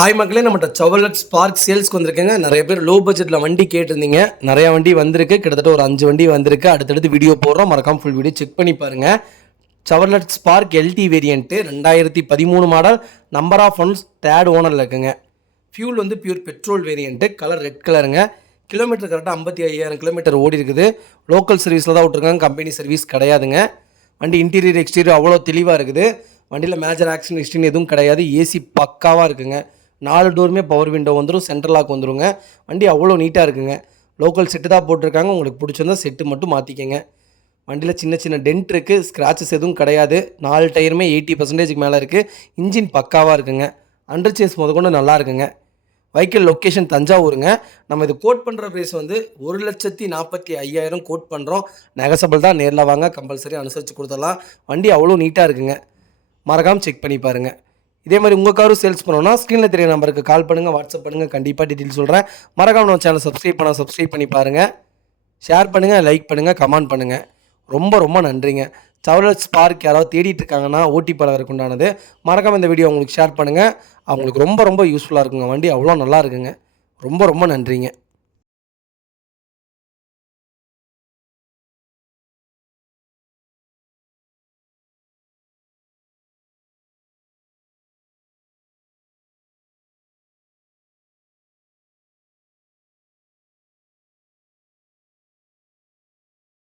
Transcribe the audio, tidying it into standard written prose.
Hi மக்களே, நம்மகிட்ட Chevrolet spark சேல்ஸ்க்கு வந்திருக்கேங்க. நிறைய பேர் லோ பட்ஜெட்டில் வண்டி கேட்டிருந்தீங்க. நிறையா வண்டி வந்திருக்கு, கிட்டத்தட்ட ஒரு 5 வண்டி வந்திருக்கு. அடுத்தடுத்து வீடியோ போடுறோம், மறக்காம ஃபுல் வீடியோ செக் பண்ணி பாருங்கள். Chevrolet Spark LT variant 2013 model, number of owners third ஓனரில் இருக்குங்க. ஃபியூல் வந்து pure petrol variant, colour red கலருங்க. கிலோமீட்டர் கரெக்டாக 55,000 கிலோமீட்டர் ஓடி இருக்குது. லோக்கல் சர்வீஸில் தான் விட்ருக்காங்க, கம்பெனி சர்வீஸ் கிடையாதுங்க. வண்டி இன்டீரியர் எக்ஸ்டீரியர் அவ்வளோ தெளிவாக இருக்குது. வண்டியில் மேஜர் ஆக்சிடென்ட் ஹிஸ்ட்ரின்னு எதுவும் கிடையாது. ஏசி பக்காவாக இருக்குங்க. 4 டோருமே பவர் விண்டோ வந்துடும், சென்ட்ரல் லாக் வந்துடுங்க. வண்டி அவ்வளோ நீட்டாக இருக்குங்க. லோக்கல் செட்டு தான் போட்டிருக்காங்க. உங்களுக்கு பிடிச்சிருந்தா செட்டு மட்டும் மாற்றிக்கங்க. வண்டியில் சின்ன சின்ன டென்ட் இருக்குது, ஸ்க்ராச்சஸ் எதுவும் கிடையாது. 4 டயருமே 80% மேலே இருக்குது. இன்ஜின் பக்காவாக இருக்குங்க. அண்டர் சேஸ் முதற்கொண்டு நல்லா இருக்குங்க. வெஹிக்கிள் லொக்கேஷன் தஞ்சாவூருங்க. நம்ம இது கோட் பண்ணுற ப்ரைஸ் வந்து 1,45,000 கோட் பண்ணுறோம். நெகசபிள் தான், நேரில் வாங்க, கம்பல்சரி அனுசரித்து கொடுத்துடலாம். வண்டி அவ்வளோ நீட்டாக இருக்குங்க. மறக்காமல் செக் பண்ணி பாருங்கள். இதே மாதிரி உங்கள் காரும் சேல்ஸ் பண்ணோன்னா ஸ்க்ரீனில் தெரிய நம்பருக்கு கால் பண்ணுங்கள், வாட்ஸ்அப் பண்ணுங்கள், கண்டிப்பாக டீட்டெயில் சொல்கிறேன். மறக்காமல் நம்ம சேனல் சப்ஸ்கிரைப் பண்ணி பாருங்கள். ஷேர் பண்ணுங்கள், லைக் பண்ணுங்கள், கமெண்ட் பண்ணுங்கள். ரொம்ப ரொம்ப நன்றிங்க. செவர்லெட் ஸ்பார்க் யாராவது தேடிட்டு இருக்காங்கன்னா ஓடிபி பலவருக்கு உண்டானது. மறக்காமல் இந்த வீடியோ உங்களுக்கு ஷேர் பண்ணுங்கள். அவங்களுக்கு ரொம்ப ரொம்ப யூஸ்ஃபுல்லாக இருக்குங்க. வண்டி அவ்வளோ நல்லா இருக்குங்க. ரொம்ப ரொம்ப நன்றிங்க.